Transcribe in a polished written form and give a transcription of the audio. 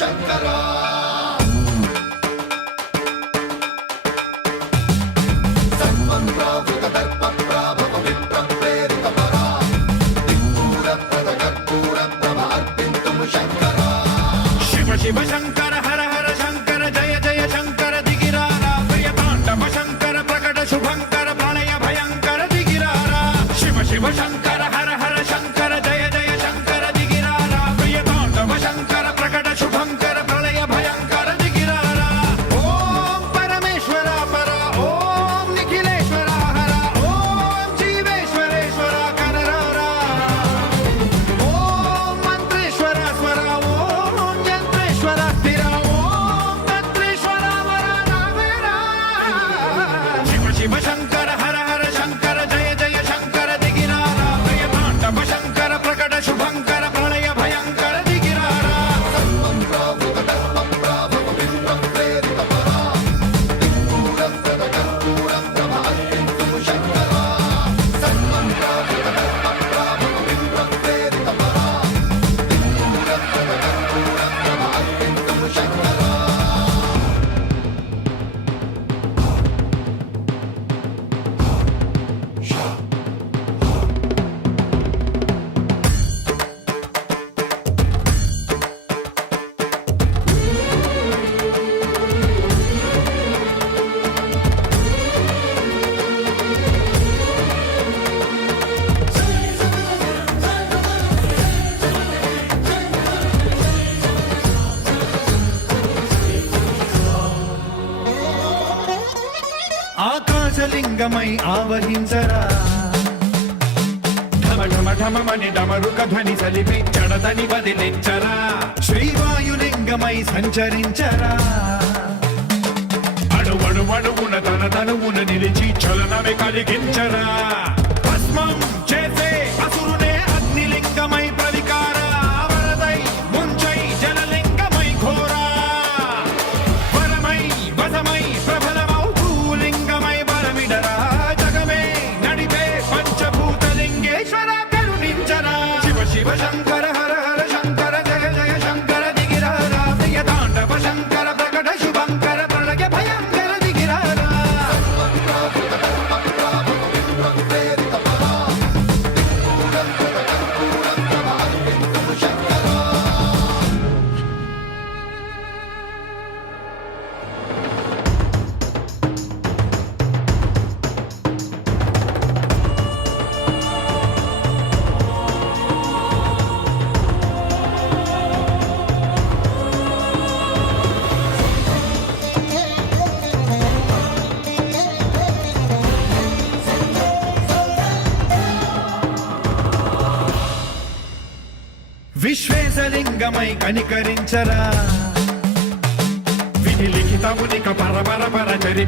శంకరా సన్మంత్రావృత దర్ప ప్రాభవ విప్ర ప్రేరిత పరా దిక్పూర ప్రద కర్పూర ప్రభ అర్పింతుము శంకరా శివ శివ శంకర హర హర శంకర జయ జయ శంకర దిగిరారా ప్రియ తాండవ శంకర ప్రకట శుభంకర ప్రళయ భయంకర దిగిరారా శివ శివ శంకర హర హర శంకర జయ జయ శంకర దిగిరారా ప్రియ తాండవ శంకర ప్రకట శుభంకర ప్రళయ భయంకర దిగిరారా ఓం పరమేశ్వర పర ఓం నిఖిలేశ్వర హర ఓం జీవేశ్వరేశ్వర కనరారా ఓం మంత్రేశ్వర స్వర ఓం యంత్రేశ్వర స్థిర ఓం తంత్రేశ్వర వర నావేరా శివ శివ శంకర హర హర శంకర జయ జయ శంకర దిగిరారా ప్రియ తాండవ శంకర ప్రకట శుభంకర ప్రళయ భయంకర దిగిరారా సన్మంత్రావృత దర్ప ప్రాభవ విప్ర ప్రేరిత పరా దిక్పూర ప్రద కర్పూర ప్రభ అర్పింతుము శంకరా సన్మంత్రావృత దర్ప ప్రాభవ విప్ర ప్రేరిత పరా దిక్పూర ప్రద కర్పూర ప్రభ అర్పింతుము శంకరా ఆకాశలింగమై ఆవహించరా ఢమ ఢమ ఢమమని డమరుక ధ్వని సలిపి జడదని వదిలించరా శ్రీవాయులింగమై సంచరించరా అణువణువున తన తనువున నిలిచి చలనమే కలిగించరా భస్మం చేసే అసురునే అగ్నిలింగమై ప్రవికారా వరదై ముంచై జలలింగమై ఘోరా వరమై వసమై ప్రబలమౌ భూలింగమై బలమిడరా జగమే నడిపే పంచభూతలింగేశ్వర కరుణించరా శివ శివ శంకర హర హర శంకర జయ జయ శంకర దిగిరారా ప్రియ తాండవ శంకర ప్రకట శుభంకర ప్రళయ భయంకర దిగిరారా సన్మంత్రావృత దర్ప ప్రాభవ విప్ర ప్రేరిత పరా దిక్పూర ప్రద కర్పూర ప్రభ అర్పింతుము శంకరా విశ్వేశలింగమై కనికరించరా విధి లిఖితమునిక పరపర పర చరిపి